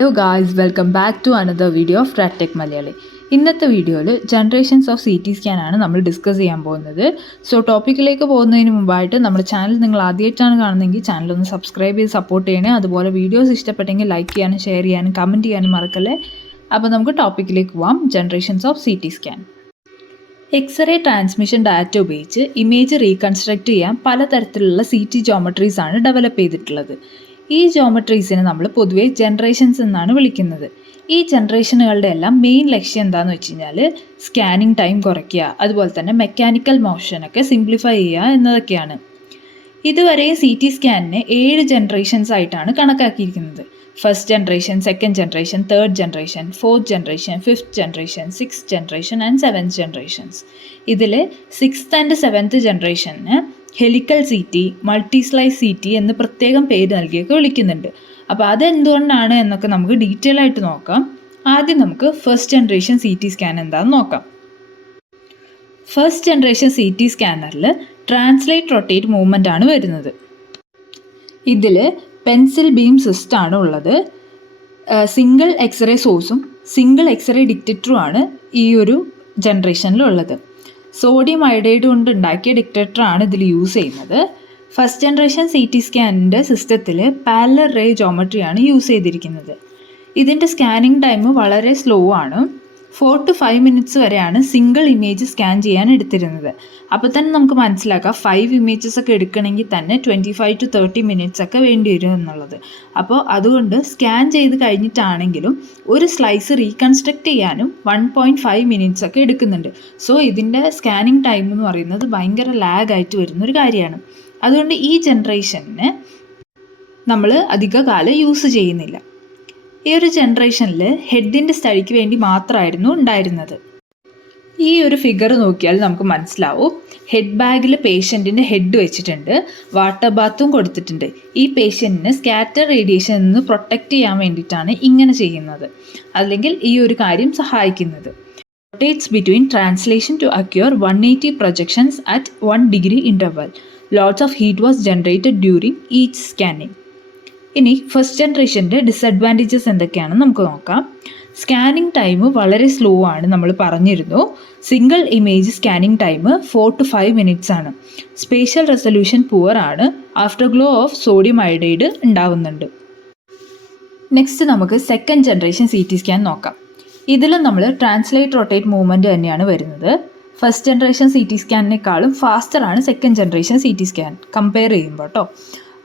Hello guys, welcome back to another video of റാറ്റെക് മലയാളി. ഇന്നത്തെ വീഡിയോയിൽ ജനറേഷൻസ് ഓഫ് CT സ്കാൻ ആണ് നമ്മൾ ഡിസ്കസ് ചെയ്യാൻ പോകുന്നത്. സോ ടോപ്പിക്കിലേക്ക് പോകുന്നതിന് മുമ്പായിട്ട് നമ്മുടെ ചാനൽ നിങ്ങൾ ആദ്യമായിട്ടാണ് കാണുന്നതെങ്കിൽ ചാനൽ ഒന്ന് സബ്സ്ക്രൈബ് ചെയ്ത് സപ്പോർട്ട് ചെയ്യണേ. അതുപോലെ വീഡിയോസ് ഇഷ്ടപ്പെട്ടെങ്കിൽ ലൈക്ക് ചെയ്യാനും ഷെയർ ചെയ്യാനും കമൻറ്റ് ചെയ്യാനും മറക്കല്ലേ. അപ്പോൾ നമുക്ക് ടോപ്പിക്കിലേക്ക് പോവാം. Generations of CT scan. X-ray transmission data ഉപയോഗിച്ച് ഇമേജ് റീകൺസ്ട്രക്റ്റ് ചെയ്യാൻ പലതരത്തിലുള്ള CT ജോമെട്രീസ് ആണ് ഡെവലപ്പ് ചെയ്തിട്ടുള്ളത്. ഈ ജോമെട്രീസിനെ നമ്മൾ പൊതുവെ ജനറേഷൻസ് എന്നാണ് വിളിക്കുന്നത്. ഈ ജനറേഷനുകളുടെ എല്ലാം മെയിൻ ലക്ഷ്യം എന്താണെന്ന് വെച്ച് കഴിഞ്ഞാൽ സ്കാനിങ് ടൈം കുറയ്ക്കുക, അതുപോലെ തന്നെ മെക്കാനിക്കൽ മോഷനൊക്കെ സിംപ്ലിഫൈ ചെയ്യുക എന്നതൊക്കെയാണ്. ഇതുവരെ CT സ്കാനിനെ 7 ജനറേഷൻസ് ആയിട്ടാണ് കണക്കാക്കിയിരിക്കുന്നത്. First generation, second generation, third generation, fourth generation, fifth generation, sixth generation and seventh generations. ഇതിൽ സിക്സ്ത് ആൻഡ് സെവൻത്ത് ജനറേഷന് helical CT, multi slice CT എന്ന് പ്രത്യേകം പേര് നൽകിയൊക്കെ വിളിക്കുന്നുണ്ട്. അപ്പോൾ അതെന്തുകൊണ്ടാണ് എന്നൊക്കെ നമുക്ക് ഡീറ്റെയിൽ ആയിട്ട് നോക്കാം. ആദ്യം നമുക്ക് ഫസ്റ്റ് ജനറേഷൻ CT സ്കാൻ എന്താണെന്ന് നോക്കാം. ഫസ്റ്റ് ജനറേഷൻ CT സ്കാനറിൽ ട്രാൻസ്ലേറ്റ് റൊട്ടേറ്റ് മൂവ്മെൻ്റ് ആണ് വരുന്നത്. ഇതിൽ പെൻസിൽ ബീം സിസ്റ്റം ആണ് ഉള്ളത്. സിംഗിൾ എക്സ്റേ സോഴ്സും സിംഗിൾ എക്സ്റേ ഡിറ്റക്ടറുമാണ് ഈ ഒരു ജനറേഷനിലുള്ളത്. സോഡിയം അയോഡൈഡ് കൊണ്ട് ഉണ്ടാക്കിയ ഡിറ്റക്ടറാണ് ഇതിൽ യൂസ് ചെയ്യുന്നത്. ഫസ്റ്റ് ജനറേഷൻ CT സ്കാനിൻ്റെ സിസ്റ്റത്തിൽ പാരലൽ റേ ജോമെട്രിയാണ് യൂസ് ചെയ്തിരിക്കുന്നത്. ഇതിൻ്റെ സ്കാനിങ് ടൈം വളരെ സ്ലോ ആണ്. 4 to 5 minutes വരെയാണ് സിംഗിൾ ഇമേജ് സ്കാൻ ചെയ്യാൻ എടുത്തിരുന്നത്. അപ്പോൾ തന്നെ നമുക്ക് മനസ്സിലാക്കാം 5 ഇമേജസ് ഒക്കെ എടുക്കണമെങ്കിൽ തന്നെ 25 to 30 minutes ഒക്കെ വേണ്ടി വരും എന്നുള്ളത്. അപ്പോൾ അതുകൊണ്ട് സ്കാൻ ചെയ്ത് കഴിഞ്ഞിട്ടാണെങ്കിലും ഒരു സ്ലൈസ് റീകൺസ്ട്രക്റ്റ് ചെയ്യാനും 1.5 minutes ഒക്കെ എടുക്കുന്നുണ്ട്. സോ ഇതിൻ്റെ സ്കാനിങ് ടൈം എന്ന് പറയുന്നത് ഭയങ്കര ലാഗായിട്ട് വരുന്നൊരു കാര്യമാണ്. അതുകൊണ്ട് ഈ ജനറേഷന് നമ്മൾ അധിക കാലം യൂസ് ചെയ്യുന്നില്ല. ഈ ഒരു ജനറേഷനിൽ ഹെഡിൻ്റെ സ്റ്റഡിക്ക് വേണ്ടി മാത്രമായിരുന്നു ഉണ്ടായിരുന്നത്. ഈ ഒരു ഫിഗർ നോക്കിയാൽ നമുക്ക് മനസ്സിലാവും. ഹെഡ് ബാഗിൽ പേഷ്യൻറ്റിൻ്റെ ഹെഡ് വെച്ചിട്ടുണ്ട്, വാട്ടർ ബാത്തും കൊടുത്തിട്ടുണ്ട്. ഈ പേഷ്യൻറ്റിന് സ്കാറ്റർ റേഡിയേഷനിൽ നിന്ന് പ്രൊട്ടക്റ്റ് ചെയ്യാൻ വേണ്ടിയിട്ടാണ് ഇങ്ങനെ ചെയ്യുന്നത്, അല്ലെങ്കിൽ ഈ ഒരു കാര്യം സഹായിക്കുന്നത്. Rotates between translation to acquire 180 projections at 1 degree interval. Lots of heat was generated during each scanning. ഇനി ഫസ്റ്റ് ജനറേഷൻ്റെ ഡിസഡ്വാൻറ്റേജസ് എന്തൊക്കെയാണെന്ന് നമുക്ക് നോക്കാം. സ്കാനിങ് ടൈം വളരെ സ്ലോ ആണ്, നമ്മൾ പറഞ്ഞിരുന്നു. Single image scanning time 4 to 5 minutes ആണ്. സ്പേഷ്യൽ റെസൊല്യൂഷൻ പുവർ ആണ്. After glow of sodium iodide ഉണ്ടാവുന്നുണ്ട്. നെക്സ്റ്റ് നമുക്ക് സെക്കൻഡ് ജനറേഷൻ CT സ്കാൻ നോക്കാം. ഇതിലും നമ്മൾ ട്രാൻസ്ലേറ്റ് റൊട്ടേറ്റ് മൂവ്മെൻറ്റ് തന്നെയാണ് വരുന്നത്. ഫസ്റ്റ് ജനറേഷൻ CT സ്കാനിനേക്കാളും ഫാസ്റ്ററാണ് second generation CT scan compare ചെയ്യുമ്പോൾ കേട്ടോ.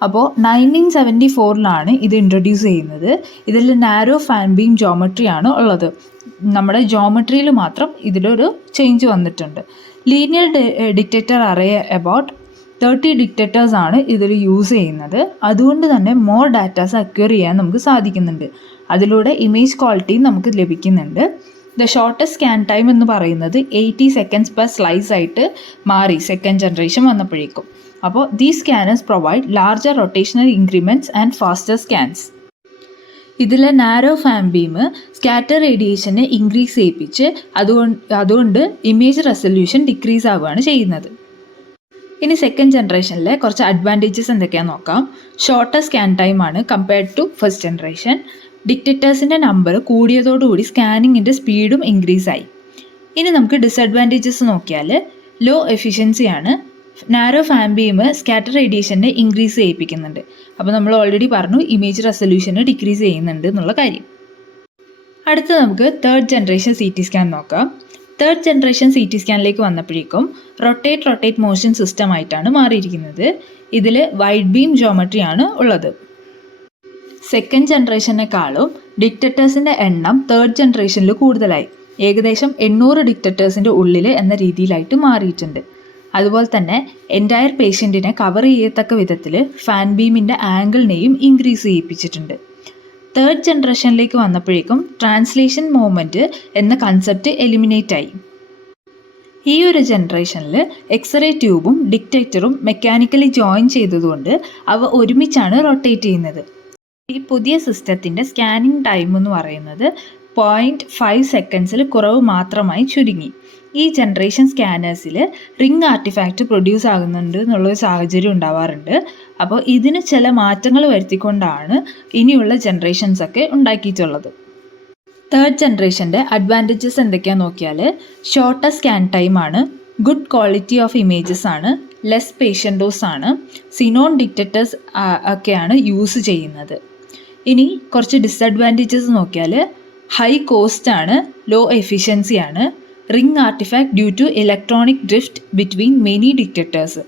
അപ്പോൾ 1974 ഇത് ഇൻട്രൊഡ്യൂസ് ചെയ്യുന്നത്. ഇതിൽ നാരോ ഫാൻ ബീം ജോമെട്രിയാണ് ഉള്ളത്. നമ്മുടെ ജോമെട്രിയിൽ മാത്രം ഇതിലൊരു ചേഞ്ച് വന്നിട്ടുണ്ട്. Linear detector array about 30 detectors ആണ് ഇതിൽ യൂസ് ചെയ്യുന്നത്. അതുകൊണ്ട് തന്നെ മോർ ഡാറ്റാസ് അക്വയർ ചെയ്യാൻ നമുക്ക് സാധിക്കുന്നുണ്ട്. അതിലൂടെ ഇമേജ് ക്വാളിറ്റി നമുക്ക് ലഭിക്കുന്നുണ്ട്. ദ ഷോർട്ടസ്റ്റ് സ്കാൻ ടൈം എന്ന് പറയുന്നത് 80 seconds per സ്ലൈസ് ആയിട്ട് മാറി സെക്കൻഡ് ജനറേഷൻ വന്നപ്പോഴേക്കും. അപ്പോൾ these scanners provide larger rotational increments and faster scans. ഇതിലെ നാരോ ഫാൻ ബീം സ്കാറ്റർ റേഡിയേഷനെ ഇൻക്രീസ് ചെയ്യിപ്പിച്ച് അതുകൊണ്ട് ഇമേജ് റെസൊല്യൂഷൻ ഡിക്രീസ് ആവുകയാണ് ചെയ്യുന്നത്. ഇനി സെക്കൻഡ് ജനറേഷനിലെ കുറച്ച് അഡ്വാൻറ്റേജസ് എന്തൊക്കെയാണെന്ന് നോക്കാം. ഷോർട്ടർ സ്കാൻ ടൈം ആണ് കമ്പയർഡ് ടു ഫസ്റ്റ് ജനറേഷൻ. ഡിറ്റക്ടേഴ്സിൻ്റെ നമ്പർ കൂടിയതോടുകൂടി സ്കാനിങ്ങിൻ്റെ സ്പീഡും ഇൻക്രീസ് ആയി. ഇനി നമുക്ക് ഡിസഡ്വാൻറ്റേജസ് നോക്കിയാൽ ലോ എഫിഷ്യൻസിയാണ്. നാരോ ഫാൻ ബീം സ്കാറ്റർ റേഡിയേഷനെ ഇൻക്രീസ് ചെയ്യിപ്പിക്കുന്നുണ്ട്. അപ്പോൾ നമ്മൾ ഓൾറെഡി പറഞ്ഞു ഇമേജ് റെസൊല്യൂഷന് ഡിക്രീസ് ചെയ്യുന്നുണ്ട് എന്നുള്ള കാര്യം. അടുത്ത നമുക്ക് തേർഡ് ജനറേഷൻ CT സ്കാൻ നോക്കാം. തേർഡ് ജനറേഷൻ CT സ്കാനിലേക്ക് വന്നപ്പോഴേക്കും റൊട്ടേറ്റ് മോഷൻ സിസ്റ്റം ആയിട്ടാണ് മാറിയിരിക്കുന്നത്. ഇതിൽ വൈഡ് ബീം ജോമെട്രിയാണ് ഉള്ളത്. സെക്കൻഡ് ജനറേഷനേക്കാളും ഡിറ്റക്ടേഴ്സിൻ്റെ എണ്ണം തേർഡ് ജനറേഷനിൽ കൂടുതലായി. ഏകദേശം 800 ഡിറ്റക്ടേഴ്സിൻ്റെ ഉള്ളിൽ എന്ന രീതിയിലായിട്ട് മാറിയിട്ടുണ്ട്. അതുപോലെ തന്നെ എൻറ്റയർ പേഷ്യൻറ്റിനെ കവർ ചെയ്യത്തക്ക വിധത്തിൽ ഫാൻ ബീമിൻ്റെ ആംഗിളിനെയും ഇൻക്രീസ് ചെയ്യിപ്പിച്ചിട്ടുണ്ട്. തേർഡ് ജനറേഷനിലേക്ക് വന്നപ്പോഴേക്കും ട്രാൻസ്ലേഷൻ മൂവ്മെൻറ്റ് എന്ന കൺസെപ്റ്റ് എലിമിനേറ്റ് ആയി. ഈ ഒരു ജനറേഷനിൽ എക്സ്റേ ട്യൂബും ഡിറ്റക്ടറും മെക്കാനിക്കലി ജോയിൻ ചെയ്തതുകൊണ്ട് അവ ഒരുമിച്ചാണ് റൊട്ടേറ്റ് ചെയ്യുന്നത്. ഈ പുതിയ സിസ്റ്റത്തിൻ്റെ സ്കാനിങ് ടൈം എന്ന് പറയുന്നത് 0.5 seconds കുറവ് മാത്രമായി ചുരുങ്ങി. ഈ ജനറേഷൻ സ്കാനേഴ്സിൽ റിംഗ് ആർട്ടിഫാക്റ്റ് പ്രൊഡ്യൂസ് ആകുന്നുണ്ട് എന്നുള്ളൊരു സാഹചര്യം ഉണ്ടാവാറുണ്ട്. അപ്പോൾ ഇതിന് ചില മാറ്റങ്ങൾ വരുത്തിക്കൊണ്ടാണ് ഇനിയുള്ള ജനറേഷൻസ് ഒക്കെ ഉണ്ടാക്കിയിട്ടുള്ളത്. തേർഡ് ജനറേഷൻ്റെ അഡ്വാൻറ്റേജസ് എന്തൊക്കെയാണെന്ന് നോക്കിയാൽ ഷോർട്ടർ സ്കാൻ ടൈം ആണ്, ഗുഡ് ക്വാളിറ്റി ഓഫ് ഇമേജസ് ആണ്, ലെസ് പേഷ്യൻ്റ് ഡോസ് ആണ്, സിനോൺ ഡിറ്റക്ടേഴ്സ് ഒക്കെയാണ് യൂസ് ചെയ്യുന്നത്. ഇനി കുറച്ച് ഡിസഡ്വാൻറ്റേജസ് നോക്കിയാൽ ഹൈ കോസ്റ്റ് ആണ്, ലോ എഫിഷ്യൻസി ആണ്, ring artifact due to electronic drift between many detectors.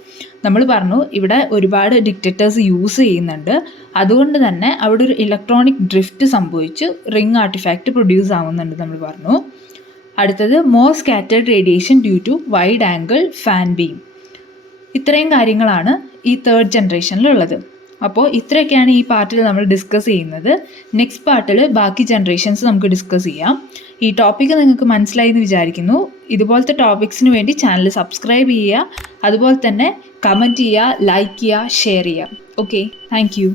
നമ്മൾ പറഞ്ഞു ഇവിടെ ഒരുപാട് ഡിറ്റക്ടേഴ്സ് യൂസ് ചെയ്യുന്നുണ്ട്, അതുകൊണ്ട് തന്നെ അവിടെ ഒരു ഇലക്ട്രോണിക് ഡ്രിഫ്റ്റ് സംഭവിച്ച് റിംഗ് ആർട്ടിഫാക്റ്റ് പ്രൊഡ്യൂസ് ആവുന്നുണ്ട് നമ്മൾ പറഞ്ഞു. അടുത്തത് more scattered radiation due to wide angle fan beam. ഇത്രയും കാര്യങ്ങളാണ് ഈ തേർഡ് ജനറേഷനിലുള്ളത്. അപ്പോൾ ഇത്രയൊക്കെയാണ് ഈ പാർട്ടിൽ നമ്മൾ ഡിസ്കസ് ചെയ്യുന്നത്. നെക്സ്റ്റ് പാർട്ടിൽ ബാക്കി ജനറേഷൻസ് നമുക്ക് ഡിസ്കസ് ചെയ്യാം. ഈ ടോപ്പിക്ക് നിങ്ങൾക്ക് മനസ്സിലായി എന്ന് വിചാരിക്കുന്നു. ഇതുപോലത്തെ ടോപ്പിക്സിന് വേണ്ടി ചാനൽ സബ്സ്ക്രൈബ് ചെയ്യുക, അതുപോലെ തന്നെ കമൻറ്റ് ചെയ്യുക, ലൈക്ക് ചെയ്യുക, ഷെയർ ചെയ്യുക. Okay, thank you.